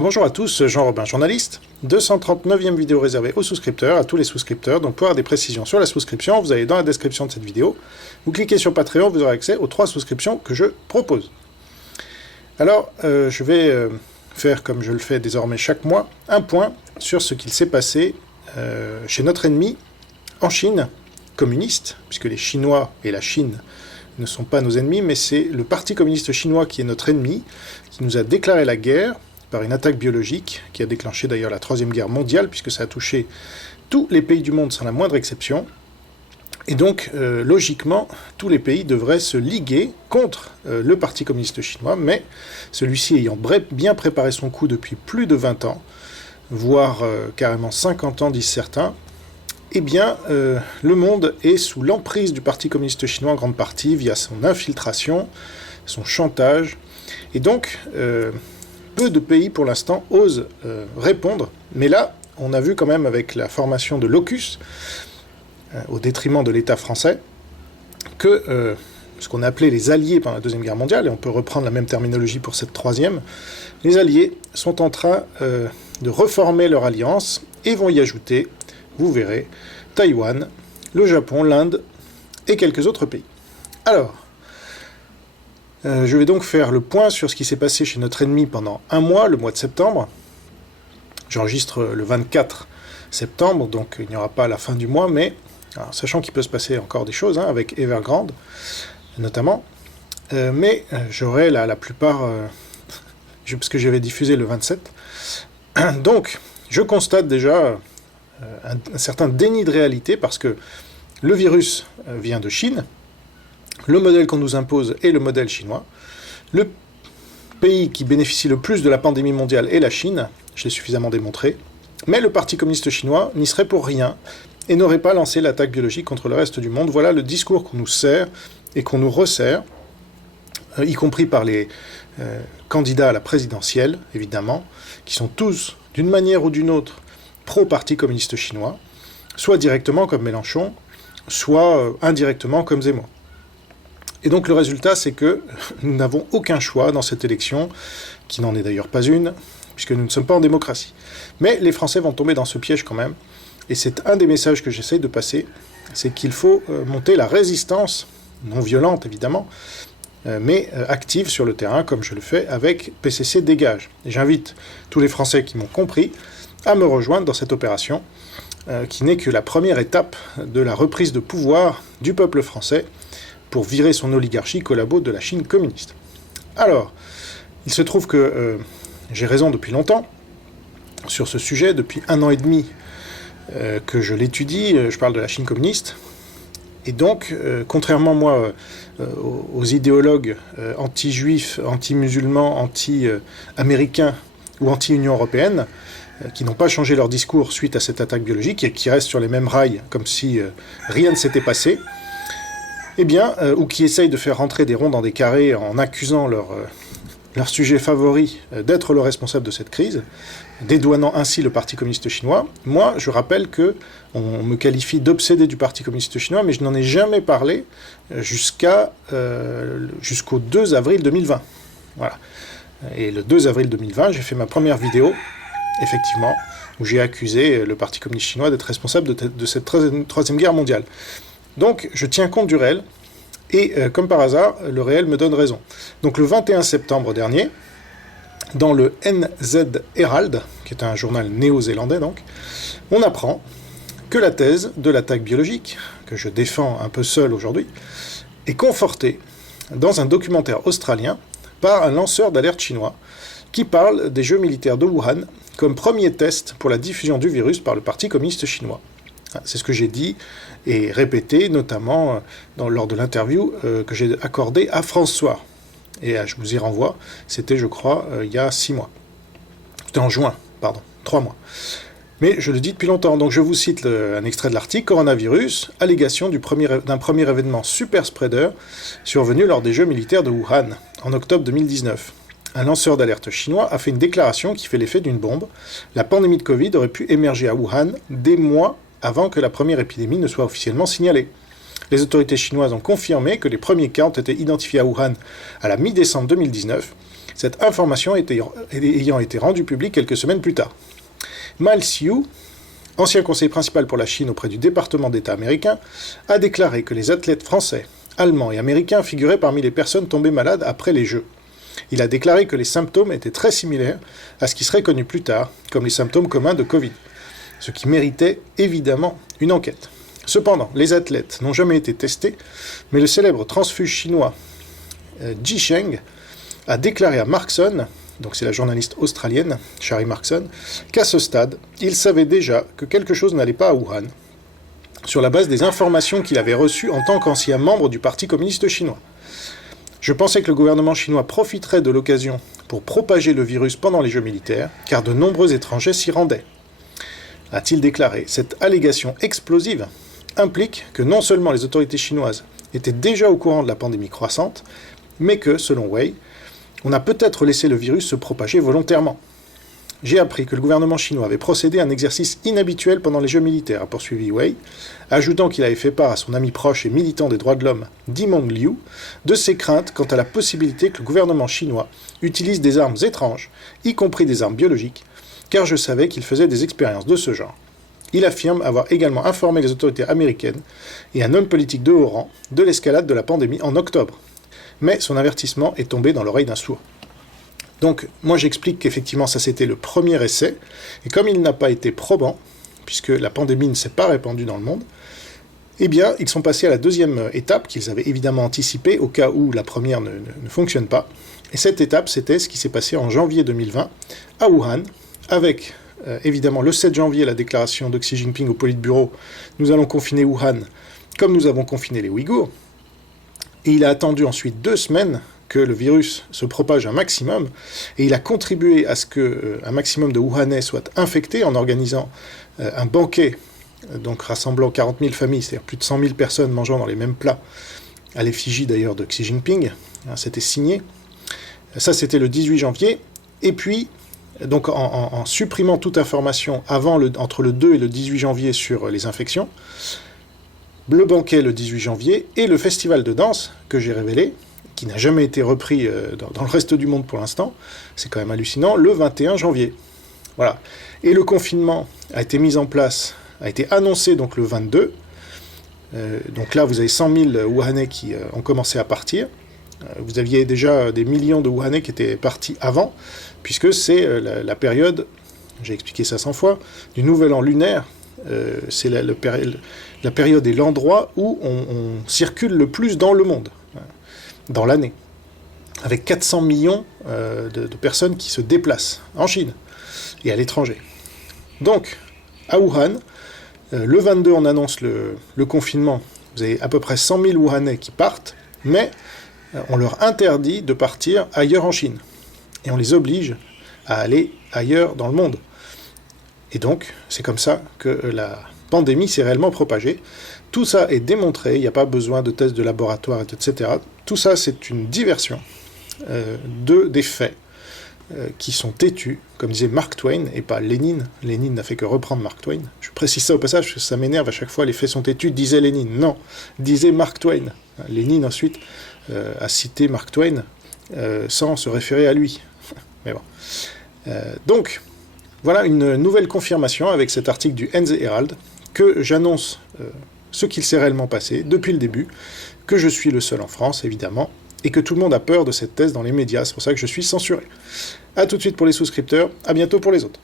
Bonjour à tous, Jean-Robin, journaliste. 239e vidéo réservée aux souscripteurs, à tous les souscripteurs. Donc pour avoir des précisions sur la souscription, vous allez dans la description de cette vidéo. Vous cliquez sur Patreon, vous aurez accès aux 3 souscriptions que je propose. Alors, je vais faire, comme je le fais désormais chaque mois, un point sur ce qu'il s'est passé chez notre ennemi en Chine communiste, puisque les Chinois et la Chine ne sont pas nos ennemis, mais c'est le Parti communiste chinois qui est notre ennemi, qui nous a déclaré la guerre par une attaque biologique, qui a déclenché d'ailleurs la Troisième Guerre mondiale, puisque ça a touché tous les pays du monde sans la moindre exception. Et donc, logiquement, tous les pays devraient se liguer contre le Parti communiste chinois, mais celui-ci ayant bien préparé son coup depuis plus de 20 ans, voire carrément 50 ans, disent certains, eh bien, le monde est sous l'emprise du Parti communiste chinois en grande partie, via son infiltration, son chantage, et donc peu de pays pour l'instant osent répondre, mais là, on a vu quand même avec la formation de l'AUKUS, au détriment de l'État français, que ce qu'on a appelé les alliés pendant la Deuxième Guerre mondiale, et on peut reprendre la même terminologie pour cette troisième, les alliés sont en train de reformer leur alliance, et vont y ajouter, vous verrez, Taïwan, le Japon, l'Inde, et quelques autres pays. Alors, je vais donc faire le point sur ce qui s'est passé chez notre ennemi pendant un mois, le mois de septembre. J'enregistre le 24 septembre, donc il n'y aura pas la fin du mois, mais alors, sachant qu'il peut se passer encore des choses, avec Evergrande notamment, mais j'aurai la plupart, parce que j'avais diffusé le 27. Donc, je constate déjà un certain déni de réalité, parce que le virus vient de Chine, le modèle qu'on nous impose est le modèle chinois. Le pays qui bénéficie le plus de la pandémie mondiale est la Chine, je l'ai suffisamment démontré. Mais le Parti communiste chinois n'y serait pour rien et n'aurait pas lancé l'attaque biologique contre le reste du monde. Voilà le discours qu'on nous sert et qu'on nous resserre, y compris par les candidats à la présidentielle, évidemment, qui sont tous, d'une manière ou d'une autre, pro-Parti communiste chinois, soit directement comme Mélenchon, soit indirectement comme Zemmour. Et donc le résultat, c'est que nous n'avons aucun choix dans cette élection, qui n'en est d'ailleurs pas une, puisque nous ne sommes pas en démocratie. Mais les Français vont tomber dans ce piège quand même, et c'est un des messages que j'essaie de passer, c'est qu'il faut monter la résistance, non violente évidemment, mais active sur le terrain, comme je le fais avec PCC Dégage. Et j'invite tous les Français qui m'ont compris à me rejoindre dans cette opération, qui n'est que la première étape de la reprise de pouvoir du peuple français, pour virer son oligarchie collabo de la Chine communiste. Alors, il se trouve que j'ai raison depuis longtemps sur ce sujet, depuis 1 an et demi que je l'étudie, je parle de la Chine communiste, et donc, contrairement moi aux idéologues anti-juifs, anti-musulmans, anti-américains ou anti-Union européenne, qui n'ont pas changé leur discours suite à cette attaque biologique et qui restent sur les mêmes rails comme si rien ne s'était passé, eh bien, ou qui essayent de faire rentrer des ronds dans des carrés en accusant leur sujet favori d'être le responsable de cette crise, dédouanant ainsi le Parti communiste chinois. Moi, je rappelle que on me qualifie d'obsédé du Parti communiste chinois, mais je n'en ai jamais parlé jusqu'au 2 avril 2020. Voilà. Et le 2 avril 2020, j'ai fait ma première vidéo, effectivement, où j'ai accusé le Parti communiste chinois d'être responsable de cette troisième guerre mondiale. Donc, je tiens compte du réel, et comme par hasard, le réel me donne raison. Donc, le 21 septembre dernier, dans le NZ Herald, qui est un journal néo-zélandais donc, on apprend que la thèse de l'attaque biologique, que je défends un peu seul aujourd'hui, est confortée dans un documentaire australien par un lanceur d'alerte chinois qui parle des Jeux militaires de Wuhan comme premier test pour la diffusion du virus par le Parti communiste chinois. C'est ce que j'ai dit et répété, notamment lors de l'interview que j'ai accordée à France Soir. Et je vous y renvoie, c'était, je crois, il y a 6 mois. C'était en juin, 3 mois. Mais je le dis depuis longtemps, donc je vous cite un extrait de l'article. Coronavirus, allégation d'un premier événement super spreader survenu lors des Jeux militaires de Wuhan, en octobre 2019. Un lanceur d'alerte chinois a fait une déclaration qui fait l'effet d'une bombe. La pandémie de Covid aurait pu émerger à Wuhan des mois avant que la première épidémie ne soit officiellement signalée. Les autorités chinoises ont confirmé que les premiers cas ont été identifiés à Wuhan à la mi-décembre 2019 cette information ayant été rendue publique quelques semaines plus tard. Miles Yu, ancien conseiller principal pour la Chine auprès du département d'État américain, a déclaré que les athlètes français, allemands et américains figuraient parmi les personnes tombées malades après les Jeux. Il a déclaré que les symptômes étaient très similaires à ce qui serait connu plus tard comme les symptômes communs de Covid, ce qui méritait évidemment une enquête. Cependant, les athlètes n'ont jamais été testés, mais le célèbre transfuge chinois Ji Sheng a déclaré à Markson, donc c'est la journaliste australienne, Shari Markson, qu'à ce stade, il savait déjà que quelque chose n'allait pas à Wuhan, sur la base des informations qu'il avait reçues en tant qu'ancien membre du Parti communiste chinois. Je pensais que le gouvernement chinois profiterait de l'occasion pour propager le virus pendant les Jeux militaires, car de nombreux étrangers s'y rendaient, a-t-il déclaré. Cette allégation explosive implique que non seulement les autorités chinoises étaient déjà au courant de la pandémie croissante, mais que, selon Wei, on a peut-être laissé le virus se propager volontairement. J'ai appris que le gouvernement chinois avait procédé à un exercice inhabituel pendant les Jeux militaires, a poursuivi Wei, ajoutant qu'il avait fait part à son ami proche et militant des droits de l'homme, Dimong Liu, de ses craintes quant à la possibilité que le gouvernement chinois utilise des armes étranges, y compris des armes biologiques, car je savais qu'il faisait des expériences de ce genre. Il affirme avoir également informé les autorités américaines et un homme politique de haut rang de l'escalade de la pandémie en octobre. Mais son avertissement est tombé dans l'oreille d'un sourd. Donc, moi j'explique qu'effectivement ça c'était le premier essai, et comme il n'a pas été probant, puisque la pandémie ne s'est pas répandue dans le monde, eh bien ils sont passés à la deuxième étape, qu'ils avaient évidemment anticipée au cas où la première ne fonctionne pas. Et cette étape, c'était ce qui s'est passé en janvier 2020 à Wuhan, avec évidemment le 7 janvier la déclaration de Xi Jinping au Politburo, nous allons confiner Wuhan comme nous avons confiné les Ouïghours, et il a attendu ensuite 2 semaines que le virus se propage un maximum, et il a contribué à ce qu'un maximum de Wuhanais soient infectés en organisant un banquet, donc rassemblant 40 000 familles, c'est-à-dire plus de 100 000 personnes mangeant dans les mêmes plats, à l'effigie d'ailleurs de Xi Jinping, c'était signé. Ça c'était le 18 janvier, et puis, donc en supprimant toute information entre le 2 et le 18 janvier sur les infections, le banquet le 18 janvier, et le festival de danse que j'ai révélé, qui n'a jamais été repris dans le reste du monde pour l'instant, c'est quand même hallucinant, le 21 janvier. Voilà. Et le confinement a été mis en place, a été annoncé donc le 22. Donc là, vous avez 100 000 Wuhanais qui ont commencé à partir. Vous aviez déjà des millions de Wuhanais qui étaient partis avant, puisque c'est la période, j'ai expliqué ça 100 fois, du nouvel an lunaire. C'est la période et l'endroit où on circule le plus dans le monde, dans l'année, avec 400 millions de personnes qui se déplacent en Chine et à l'étranger. Donc, à Wuhan, le 22, on annonce le confinement. Vous avez à peu près 100 000 Wuhanais qui partent, mais on leur interdit de partir ailleurs en Chine. Et on les oblige à aller ailleurs dans le monde. Et donc, c'est comme ça que la pandémie s'est réellement propagée. Tout ça est démontré, il n'y a pas besoin de tests de laboratoire, etc. Tout ça, c'est une diversion des faits qui sont têtus, comme disait Mark Twain, et pas Lénine. Lénine n'a fait que reprendre Mark Twain. Je précise ça au passage, parce que ça m'énerve à chaque fois, les faits sont têtus, disait Lénine. Non, disait Mark Twain. Lénine, ensuite, a cité Mark Twain sans se référer à lui. Mais bon. Donc, voilà une nouvelle confirmation avec cet article du Enze Herald, que j'annonce ce qu'il s'est réellement passé depuis le début, que je suis le seul en France, évidemment, et que tout le monde a peur de cette thèse dans les médias, c'est pour ça que je suis censuré. A tout de suite pour les souscripteurs, à bientôt pour les autres.